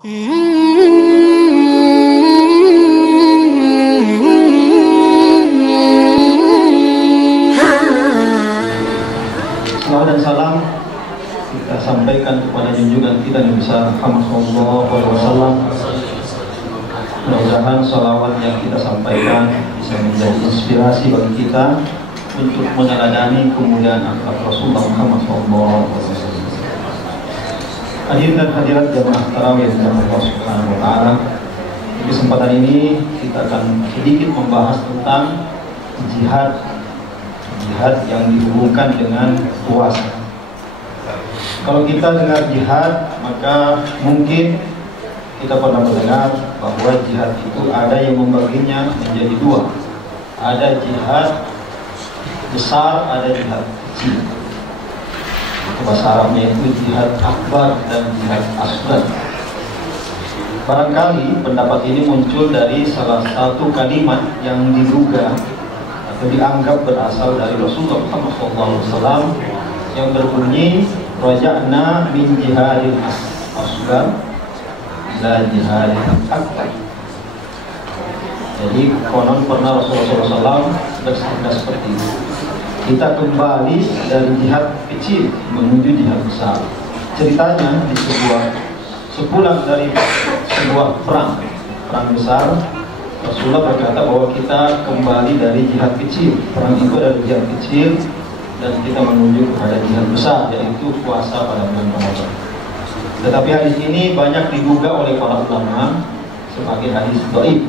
Salam dan salam kita sampaikan kepada junjungan kita Nabi Muhammad SAW. Mudah-mudahan salawat yang kita sampaikan bisa menjadi inspirasi bagi kita untuk meneladani kemuliaan akhlak Rasulullah Muhammad SAW. Hadirin dan hadirat jamaah tarawih yang Allah Subhanahu wa taala. Di kesempatan ini kita akan sedikit membahas tentang jihad yang dihubungkan dengan puasa. Kalau kita dengar jihad, maka mungkin kita pernah mendengar bahwa jihad itu ada yang membaginya menjadi dua. Ada jihad besar, ada jihad kecil. Bahasa Arabnya itu jihad akbar dan jihad asghar. Barangkali pendapat ini muncul dari salah satu kalimat yang diduga atau dianggap berasal dari Rasulullah Muhammad SAW yang berbunyi raja'na min jihadil asghar ila jihadil akbar. Jadi konon pernah Rasulullah SAW bersabda seperti itu, kita kembali dari jihad kecil menuju jihad besar. Ceritanya di sepulang dari sebuah perang besar, Rasulullah berkata bahwa kita kembali dari jihad kecil. Perang itu adalah jihad kecil dan kita menuju kepada jihad besar, yaitu puasa pada bulan Ramadan. Tetapi hadis ini banyak diduga oleh para ulama sebagai hadis dhaif.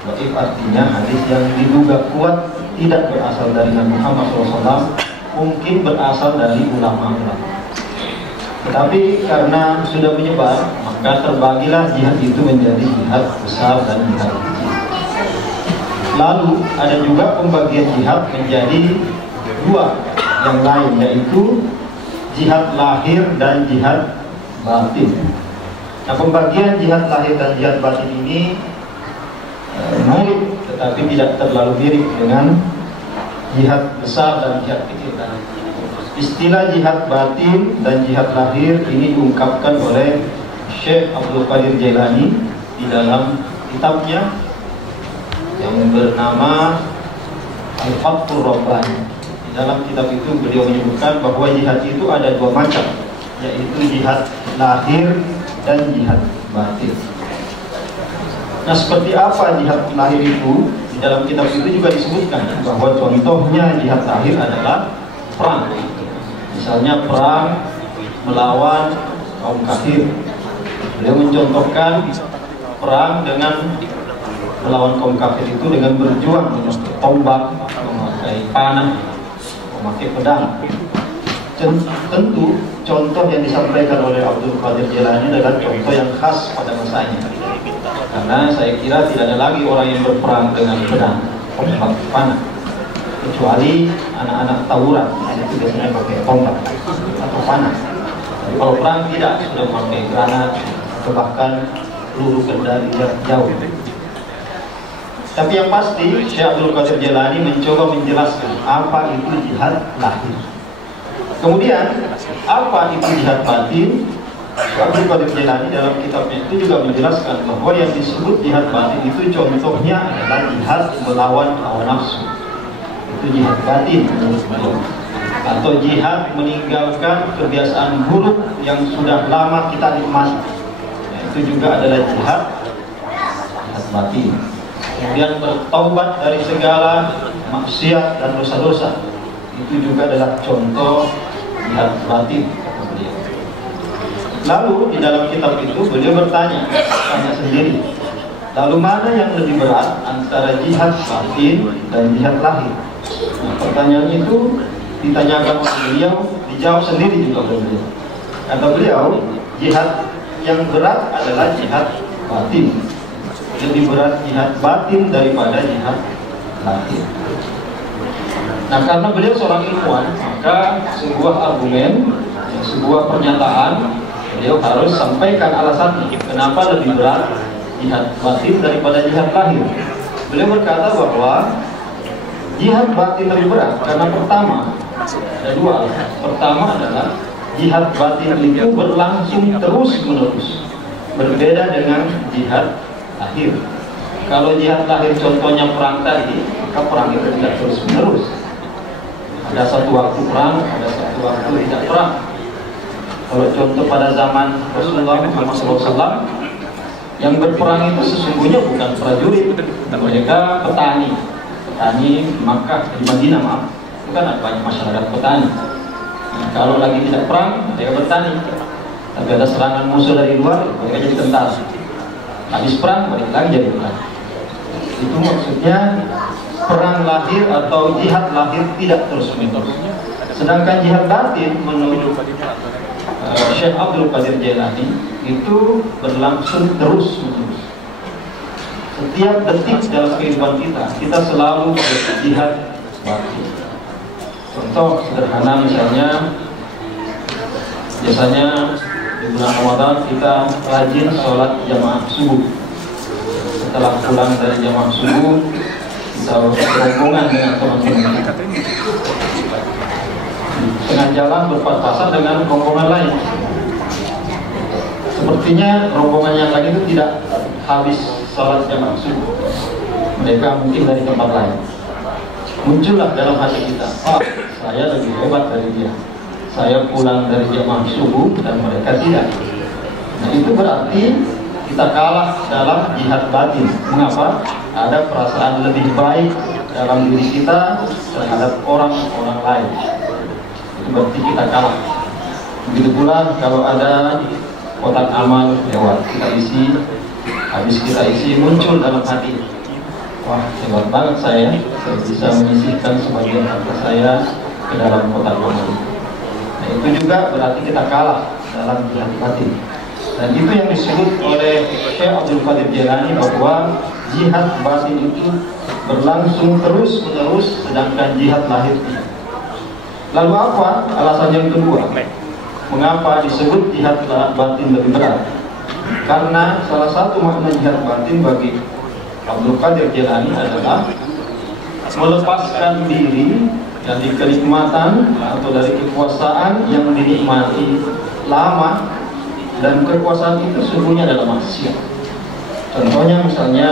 Dhaif artinya hadis yang diduga kuat tidak berasal dari Nabi Muhammad SAW, mungkin berasal dari ulama-ulama. Tetapi karena sudah menyebar, maka terbagilah jihad itu menjadi jihad besar dan jihad kecil. Lalu ada juga pembagian jihad menjadi dua yang lain, yaitu jihad lahir dan jihad batin. Nah, pembagian jihad lahir dan jihad batin ini mirip tetapi tidak terlalu mirip dengan jihad besar dan jihad kecil. Istilah jihad batin dan jihad lahir ini diungkapkan oleh Syekh Abdul Qadir Jailani di dalam kitabnya yang bernama Al-Fathur Rabbani. Di dalam kitab itu beliau menyebutkan bahwa jihad itu ada dua macam, yaitu jihad lahir dan jihad batin. Nah, seperti apa jihad lahir itu? Di dalam kitab itu juga disebutkan bahwa contohnya jihad lahir adalah perang. Misalnya perang melawan kaum kafir. Beliau mencontohkan perang dengan melawan kaum kafir itu dengan berjuang memakai tombak, memakai panah, memakai pedang. Tentu contoh yang disampaikan oleh Abdul Qadir Jailani adalah contoh yang khas pada masanya. Karena saya kira tidak ada lagi orang yang berperang dengan pedang, tombak, panah, kecuali anak-anak tawuran. Itu biasanya pakai tombak atau panah. Tapi kalau perang tidak, sudah memakai granat atau bahkan peluru kendali jauh. Tapi yang pasti Syekh Abdul Qadir Jailani mencoba menjelaskan apa itu jihad lahir. Kemudian apa itu jihad batin? Syekh Abdul Qadir Jailani dalam kitabnya itu juga menjelaskan bahwa yang disebut jihad batin itu contohnya adalah jihad melawan hawa nafsu. Itu jihad batin menurut beliau. Atau jihad meninggalkan kebiasaan buruk yang sudah lama kita nikmati. Itu juga adalah jihad batin. Kemudian bertaubat dari segala maksiat dan dosa-dosa. Itu juga adalah contoh jihad batin. Lalu di dalam kitab itu beliau tanya sendiri, lalu mana yang lebih berat antara jihad batin dan jihad lahir? Nah, pertanyaan itu ditanyakan oleh beliau, dijawab sendiri juga oleh beliau. Kata beliau, jihad yang berat adalah jihad batin. Lebih berat jihad batin daripada jihad lahir. Nah, karena beliau seorang ilmuwan, maka sebuah argumen, sebuah pernyataan beliau harus sampaikan alasannya kenapa lebih berat jihad batin daripada jihad lahir. Beliau berkata bahwa jihad batin lebih berat karena pertama, ada dua alasan. Pertama adalah jihad batin itu berlangsung terus menerus. berbeda dengan jihad lahir. Kalau jihad lahir contohnya perang tadi, maka perang itu tidak terus menerus. Ada satu waktu perang, ada satu waktu tidak perang. Kalau contoh pada zaman Rasulullah Muhammad SAW, yang berperang itu sesungguhnya bukan prajurit, mereka petani Makkah, di Madinah maaf, itu kan ada banyak masyarakat petani. Nah, kalau lagi tidak perang, mereka bertani. Tapi ada serangan musuh dari luar, mereka jadi tentara. Habis perang, mereka lagi jadi petani. Itu maksudnya perang lahir atau jihad lahir tidak terus menerus. Sedangkan jihad batin menurut Syekh Abdul Qadir Jailani itu berlangsung terus menerus. Setiap detik dalam kehidupan kita selalu berjihad batin. Contoh sederhana misalnya, biasanya di bulan Ramadan kita rajin sholat jamaah subuh. Setelah pulang dari jamaah subuh, kita berhubungan dengan teman-teman kita. Tengah jalan berpapasan dengan rombongan lain. Sepertinya rombongan yang lain itu tidak habis sholat jamaah subuh. Mereka mungkin dari tempat lain. Muncullah dalam hati kita, saya lebih hebat dari dia. Saya pulang dari jamaah subuh dan mereka tidak. Nah, itu berarti kita kalah dalam jihad batin. Mengapa? Ada perasaan lebih baik dalam diri kita terhadap orang-orang lain. Itu berarti kita kalah. Begitu pula kalau ada kotak amal lewat, kita isi, habis kita isi muncul dalam hati, wah hebat banget saya bisa menyisihkan sebagian harta saya ke dalam kotak amal. Nah, itu juga berarti kita kalah dalam jihad batin. Dan itu yang disebut oleh Syekh Abdul Qadir Jailani bahwa jihad batin itu berlangsung terus menerus, sedangkan jihad lahir tidak. Lalu apa alasan yang kedua? Mengapa disebut jihad batin lebih berat? Karena salah satu makna jihad batin bagi Abdul Qadir Jailani adalah melepaskan diri dari kenikmatan atau dari kekuasaan yang dinikmati lama, dan kekuasaan itu sesungguhnya adalah maksiat. Contohnya misalnya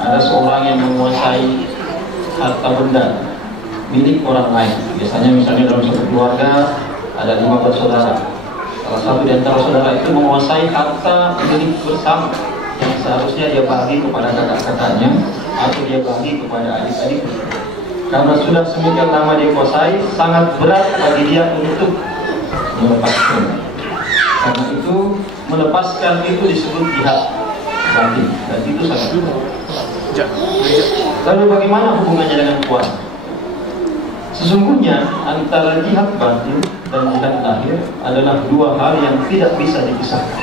ada seorang yang menguasai harta benda milik orang lain. Biasanya misalnya dalam satu keluarga ada 5 bersaudara. Salah satu di antara saudara itu menguasai harta milik bersama yang seharusnya dia bagi kepada kakak-kakaknya atau dia bagi kepada adik-adiknya. Karena sudah semikian lama dia kuasai, sangat berat bagi dia untuk melepaskan. Karena itu melepaskan itu disebut jihad batin, dan itu sangat berat. Lalu bagaimana hubungannya dengan puasa? Sesungguhnya antara jihad batin dan jihad lahir adalah dua hal yang tidak bisa dipisahkan.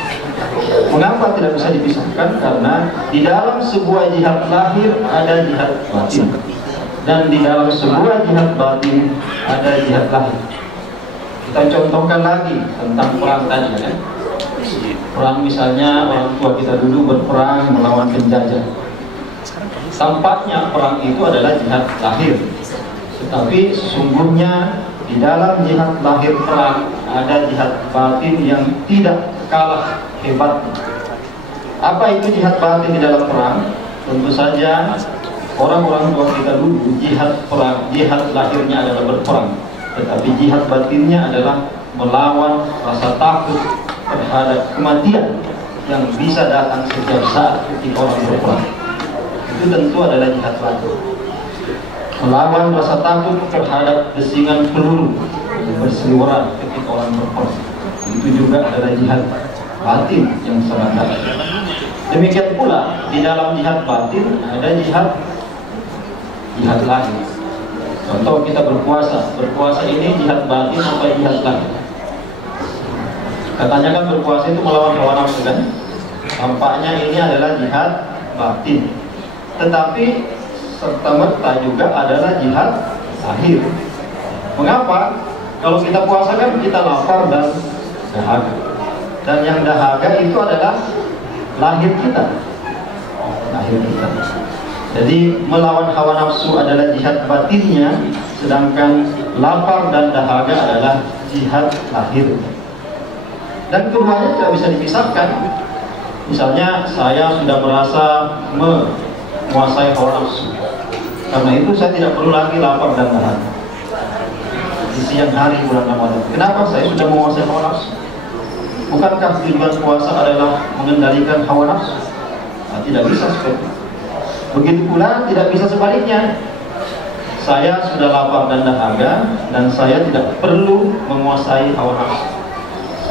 Mengapa tidak bisa dipisahkan? Karena di dalam sebuah jihad lahir ada jihad batin, dan di dalam sebuah jihad batin ada jihad lahir. Kita contohkan lagi tentang perang tadi, ya. Perang misalnya orang tua kita dulu berperang melawan penjajah. Tampaknya perang itu adalah jihad lahir, tetapi sesungguhnya di dalam jihad lahir perang ada jihad batin yang tidak kalah hebatnya. Apa itu jihad batin di dalam perang? Tentu saja orang-orang tua kita dulu jihad perang, jihad lahirnya adalah berperang, tetapi jihad batinnya adalah melawan rasa takut terhadap kematian yang bisa datang setiap saat ketika orang berperang. Itu tentu adalah jihad batin. Melawan rasa takut terhadap desingan peluru berseliweran ketika orang berperang. Itu juga adalah jihad batin yang sangat dahsyat. Demikian pula di dalam jihad batin ada jihad lahir. Contoh kita berpuasa ini jihad batin atau jihad lahir? Katanya kan berpuasa itu melawan hawa nafsu kan? Tampaknya ini adalah jihad batin. Tetapi serta-merta juga adalah jihad lahir. Mengapa? Kalau kita puasa kan kita lapar dan dahaga. Dan yang dahaga itu adalah lahir kita. Lahir kita. Jadi melawan hawa nafsu adalah jihad batinnya, sedangkan lapar dan dahaga adalah jihad lahir. Dan keduanya tidak bisa dipisahkan. Misalnya saya sudah merasa menguasai hawa nafsu, karena itu saya tidak perlu lagi lapar dan dahaga di siang hari bulan Ramadan. Kenapa? Saya sudah menguasai hawa nafsu. Bukankah tujuan puasa adalah mengendalikan hawa nafsu? Nah, tidak bisa seperti itu. Begitu pula tidak bisa sebaliknya. Saya sudah lapar dan dahaga dan saya tidak perlu menguasai hawa nafsu.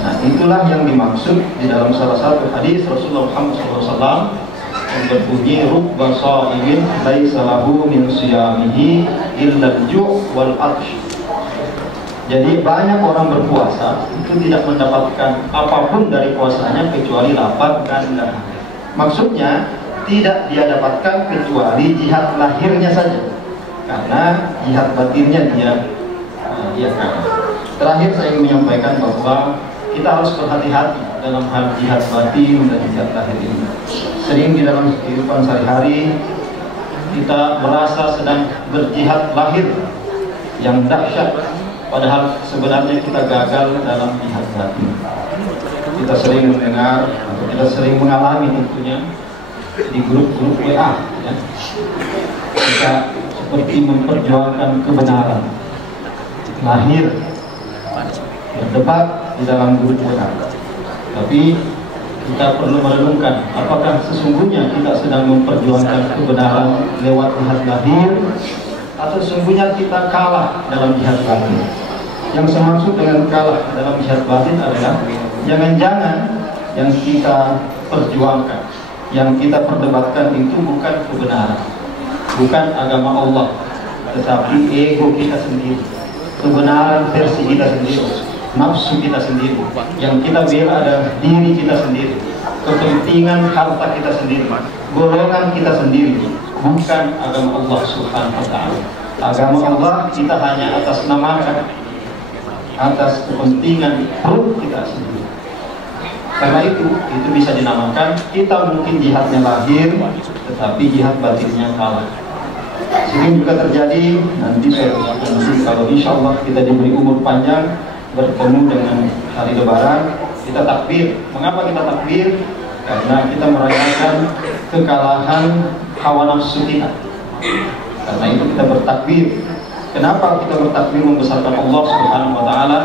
Nah, itulah yang dimaksud di dalam salah satu hadis Rasulullah Muhammad SAW yang berbunyi rubba sha'imin laisa lahu min siyamihi illa al-ju' wal 'atsh. Jadi banyak orang berpuasa itu tidak mendapatkan apapun dari puasanya kecuali lapar dan dahaga. Maksudnya tidak dia dapatkan kecuali jihad lahirnya saja, karena jihad batinnya dia kalah. Terakhir saya ingin menyampaikan bahwa kita harus berhati-hati dalam hal jihad batin dan jihad lahir ini. Sering di dalam kehidupan sehari-hari kita merasa sedang berjihad lahir yang dahsyat, padahal sebenarnya kita gagal dalam jihad batin. Kita sering mendengar atau kita sering mengalami tentunya di grup-grup WA, ya. Kita seperti memperjuangkan kebenaran lahir, berdebat di dalam grup WA. Tapi kita perlu merenungkan apakah sesungguhnya kita sedang memperjuangkan kebenaran lewat jihad lahir, atau sesungguhnya kita kalah dalam jihad batin. Yang saya maksud dengan kalah dalam jihad batin adalah jangan-jangan yang kita perjuangkan, yang kita perdebatkan itu bukan kebenaran, bukan agama Allah, tetapi ego kita sendiri, kebenaran versi kita sendiri, nafsu kita sendiri. Yang kita bela adalah diri kita sendiri, kepentingan harta kita sendiri, golongan kita sendiri, bukan agama Allah Subhanahu wa ta'ala. Agama Allah kita hanya atas namakan, atas kepentingan perut kita sendiri. Karena itu bisa dinamakan kita mungkin jihadnya lahir, tetapi jihad batinnya kalah. Sering juga terjadi, nanti saya diskusi kalau insya Allah kita diberi umur panjang, bertemu dengan hari Lebaran, kita takbir. Mengapa kita takbir? Karena kita merayakan kekalahan hawa nafsu kita. Karena itu kita bertakbir. Kenapa kita bertakbir membesarkan Allah Subhanahu wa ta'ala?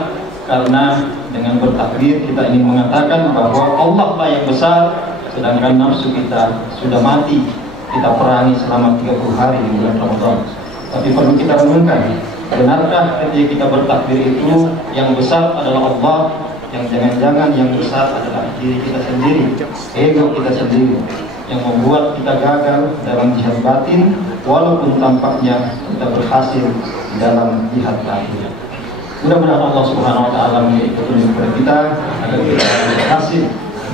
Karena dengan bertakbir kita ingin mengatakan bahwa Allah lah yang besar, sedangkan nafsu kita sudah mati. Kita perangi selama 30 hari di bulan Ramadan. Tapi perlu kita renungkan, benarkah ketika kita bertakbir itu yang besar adalah Allah, yang jangan-jangan yang besar adalah diri kita sendiri, ego kita sendiri, yang membuat kita gagal dalam jihad batin, walaupun tampaknya kita berhasil dalam jihad lahir. Mudah-mudahan Allah Subhanahu wa ta'ala memberi petunjuk kepada kita agar kita berhasil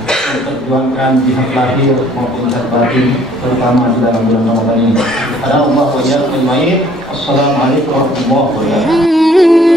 memperjuangkan jihad lahir maupun jihad batin, terutama di dalam bulan Ramadan ini. Assalamualaikum warahmatullahi wabarakatuh.